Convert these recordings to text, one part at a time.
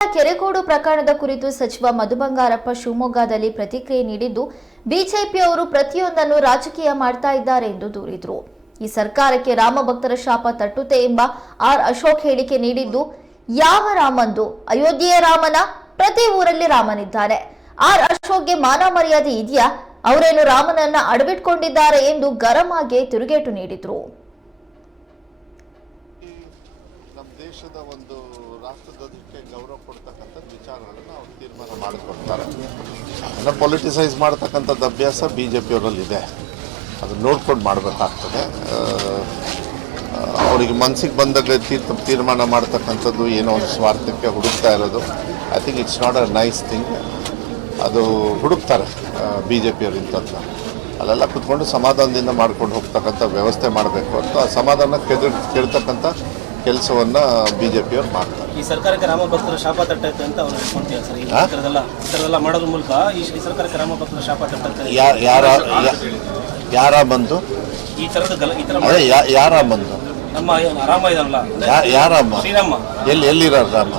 ಕೆರೆಗೋಡು ಪ್ರಕರಣದ ಕುರಿತು ಸಚಿವ ಮಧು ಬಂಗಾರಪ್ಪ ಶಿವಮೊಗ್ಗದಲ್ಲಿ ಪ್ರತಿಕ್ರಿಯೆ ನೀಡಿದ್ದು, ಬಿಜೆಪಿಯವರು ಪ್ರತಿಯೊಂದನ್ನು ರಾಜಕೀಯ ಮಾಡ್ತಾ ಇದ್ದಾರೆ ಎಂದು ದೂರಿದರು. ಈ ಸರ್ಕಾರಕ್ಕೆ ರಾಮ ಭಕ್ತರ ಶಾಪ ತಟ್ಟುತ್ತೆ ಎಂಬ ಆರ್ ಅಶೋಕ್ ಹೇಳಿಕೆ ನೀಡಿದ್ದು, ಯಾವ ರಾಮಂದು? ಅಯೋಧ್ಯೆಯ ರಾಮನ? ಪ್ರತಿ ಊರಲ್ಲಿ ರಾಮನಿದ್ದಾನೆ. ಆರ್ ಅಶೋಕ್ಗೆ ಮಾನ ಮರ್ಯಾದೆ ಇದೆಯಾ? ಅವರೇನು ರಾಮನನ್ನ ಅಡವಿಟ್ಕೊಂಡಿದ್ದಾರೆ ಎಂದು ಗರಂ ಆಗಿ ತಿರುಗೇಟು ನೀಡಿದ್ರು. ನಮ್ಮ ದೇಶದ ಒಂದು ರಾಷ್ಟ್ರಧ್ವಜಕ್ಕೆ ಗೌರವ ಕೊಡ್ತಕ್ಕಂಥ ವಿಚಾರಗಳನ್ನು ಅವರು ತೀರ್ಮಾನ ಮಾಡಿಕೊಡ್ತಾರೆ. ಅದನ್ನು ಪೊಲಿಟಿಸೈಸ್ ಮಾಡ್ತಕ್ಕಂಥದ್ದು ಅಭ್ಯಾಸ ಬಿಜೆಪಿಯವರಲ್ಲಿದೆ. ಅದನ್ನು ನೋಡ್ಕೊಂಡು ಮಾಡಬೇಕಾಗ್ತದೆ. ಅವರಿಗೆ ಮನಸ್ಸಿಗೆ ಬಂದಾಗ ತೀರ್ಮಾನ ಮಾಡ್ತಕ್ಕಂಥದ್ದು ಏನೋ ಒಂದು ಸ್ವಾರ್ಥಕ್ಕೆ ಹುಡುಕ್ತಾ ಇರೋದು. I think it's not a nice thing. ಅದು ಹುಡುಕ್ತಾರೆ ಬಿಜೆಪಿಯವರು ಇಂಥದ್ದು. ಅಲ್ಲೆಲ್ಲ ಕುತ್ಕೊಂಡು ಸಮಾಧಾನದಿಂದ ಮಾಡ್ಕೊಂಡು ಹೋಗ್ತಕ್ಕಂಥ ವ್ಯವಸ್ಥೆ ಮಾಡಬೇಕು ಅಂತ ಆ ಸಮಾಧಾನ ಕೆಡ್ತಕ್ಕಂಥ ಕೆಲಸವನ್ನು ಬಿಜೆಪಿಯವರು ಮಾಡ್ತಾರೆ. ಈ ಸರ್ಕಾರಕ್ಕೆ ರಾಮ ಭಕ್ತರ ಶಾಪ ತಟ್ಟುತ್ತೆ ಅಂತ ಅವರು ಹೇಳ್ಕೊಂತೀವಿ ಸರ್. ಈ ಮಾಡೋದ್ರ ಮೂಲಕ ಈ ಸರ್ಕಾರಕ್ಕೆ ರಾಮ ಭಕ್ತರ ಶಾಪ ತಟ್ಟುತ್ತೆ. ಯಾರ ಬಂದು ಈ ಥರದ ಯಾರ ಬಂದು ನಮ್ಮ ರಾಮ ಇದಲ್ಲ, ಯಾರಮ್ಮ ಶ್ರೀರಾಮ ಎಲ್ಲಿರೋ ರಾಮ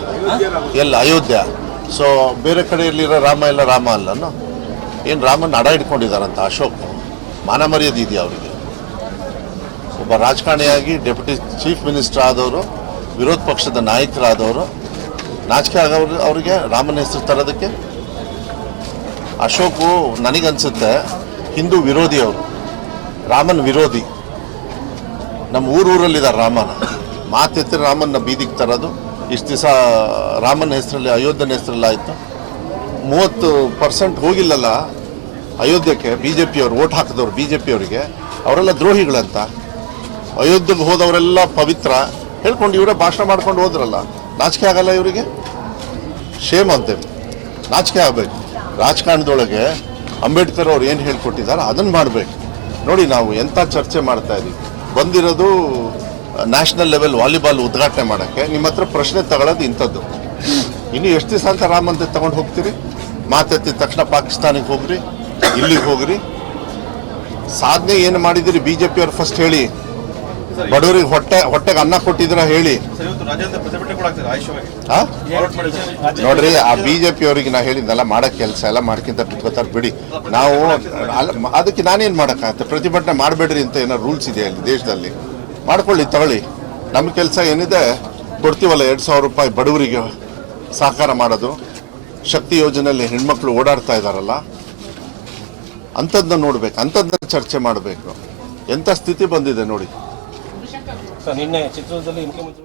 ಎಲ್ಲ ಅಯೋಧ್ಯ. ಸೊ ಬೇರೆ ಕಡೆ ಎಲ್ಲಿರೋ ರಾಮ ಎಲ್ಲ ರಾಮ ಅಲ್ಲನೋ? ಏನು ರಾಮನ ಅಡ ಇಟ್ಕೊಂಡಿದ್ದಾರಂತ ಅಶೋಕ್? ಮಾನ ಮರ್ಯಾದೆ ಇದೆಯಾ ಅವರಿಗೆ? ಒಬ್ಬ ರಾಜಕಾರಣಿಯಾಗಿ ಡೆಪ್ಯೂಟಿ ಚೀಫ್ ಮಿನಿಸ್ಟರ್ ಆದವರು, ವಿರೋಧ ಪಕ್ಷದ ನಾಯಕರಾದವರು, ನಾಚಿಕೆ ಆಗೋರು ಅವರಿಗೆ ರಾಮನ ಹೆಸರು ತರೋದಕ್ಕೆ? ಅಶೋಕು ನನಗನ್ಸುತ್ತೆ ಹಿಂದೂ ವಿರೋಧಿ, ಅವರು ರಾಮನ ವಿರೋಧಿ. ನಮ್ಮ ಊರಲ್ಲಿದ್ದಾರೆ ರಾಮನ. ಮಾತೆತ್ತಿರ ರಾಮನ ಬೀದಿಗೆ ತರೋದು. ಇಷ್ಟು ದಿವಸ ರಾಮನ ಹೆಸರಲ್ಲಿ, ಅಯೋಧ್ಯನ ಹೆಸರಲ್ಲಿ ಆಯಿತು. 30% ಹೋಗಿಲ್ಲಲ್ಲ ಅಯೋಧ್ಯಕ್ಕೆ ಬಿಜೆಪಿಯವರು ಓಟ್ ಹಾಕಿದವರು. ಬಿಜೆಪಿಯವರಿಗೆ ಅವರೆಲ್ಲ ದ್ರೋಹಿಗಳಂತ. ಅಯೋಧ್ಯೆಗೆ ಹೋದವರೆಲ್ಲ ಪವಿತ್ರ ಹೇಳ್ಕೊಂಡು ಇವರೇ ಭಾಷಣ ಮಾಡ್ಕೊಂಡು ಹೋದ್ರಲ್ಲ. ನಾಚಿಕೆ ಆಗಲ್ಲ ಇವರಿಗೆ? ಶೇಮ್ ಅಂತೇವೆ, ನಾಚಿಕೆ ಆಗಬೇಕು. ರಾಜಕಾರಣದೊಳಗೆ ಅಂಬೇಡ್ಕರ್ ಅವ್ರು ಏನು ಹೇಳ್ಕೊಟ್ಟಿದ್ದಾರೆ ಅದನ್ನು ಮಾಡಬೇಕು. ನೋಡಿ, ನಾವು ಎಂಥ ಚರ್ಚೆ ಮಾಡ್ತಾ ಇದ್ದೀವಿ. ಬಂದಿರೋದು ನ್ಯಾಷನಲ್ ಲೆವೆಲ್ ವಾಲಿಬಾಲ್ ಉದ್ಘಾಟನೆ ಮಾಡೋಕ್ಕೆ. ನಿಮ್ಮ ಹತ್ರ ಪ್ರಶ್ನೆ ತಗೊಳ್ಳೋದು ಇಂಥದ್ದು. ಇನ್ನು ಎಷ್ಟು ದಿವಸ ಅಂತ ರಾಮಂತೆ ತಗೊಂಡು ಹೋಗ್ತೀರಿ? ಮಾತೆತ್ತಿದ ತಕ್ಷಣ ಪಾಕಿಸ್ತಾನಿಗೆ ಹೋಗ್ರಿ, ಇಲ್ಲಿಗೆ ಹೋಗ್ರಿ. ಸಾಧನೆ ಏನು ಮಾಡಿದಿರಿ ಬಿಜೆಪಿಯವ್ರು ಫಸ್ಟ್ ಹೇಳಿ. ಬಡವರಿಗೆ ಹೊಟ್ಟೆಗೆ ಅನ್ನ ಕೊಟ್ಟಿದ್ರ ಹೇಳಿ. ನೋಡ್ರಿ, ಆ ಬಿಜೆಪಿಯವ್ರಿಗೆ ನಾ ಹೇಳಿದ್ನಲ್ಲ, ಮಾಡೋ ಕೆಲಸ ಎಲ್ಲ ಮಾಡ್ಕೊಂತ ಬಿಟ್ಕೋತಾರೆ ಬಿಡಿ. ನಾವು ಅದಕ್ಕೆ ನಾನೇನು ಮಾಡೋಕ್ಕಾಗತ್ತೆ? ಪ್ರತಿಭಟನೆ ಮಾಡಬೇಡ್ರಿ ಅಂತ ಏನೋ ರೂಲ್ಸ್ ಇದೆ ಅಲ್ಲಿ ದೇಶದಲ್ಲಿ. ಮಾಡ್ಕೊಳ್ಳಿ, ತಗೊಳ್ಳಿ. ನಮ್ಮ ಕೆಲಸ ಏನಿದೆ ಕೊಡ್ತೀವಲ್ಲ, 2,000 ರೂಪಾಯಿ ಬಡವರಿಗೆ ಸಹಕಾರ ಮಾಡೋದು. ಶಕ್ತಿ ಯೋಜನೆಯಲ್ಲಿ ಹೆಣ್ಮಕ್ಳು ಓಡಾಡ್ತಾ ಇದ್ದಾರಲ್ಲ, ಅಂಥದ್ದನ್ನ ನೋಡ್ಬೇಕು, ಅಂಥದ್ದನ್ನ ಚರ್ಚೆ ಮಾಡಬೇಕು. ಎಂಥ ಸ್ಥಿತಿ ಬಂದಿದೆ ನೋಡಿ. ನಿನ್ನೆ ಚಿತ್ರದುರ್ಗದಲ್ಲಿ ಮುಖ್ಯಮಂತ್ರಿ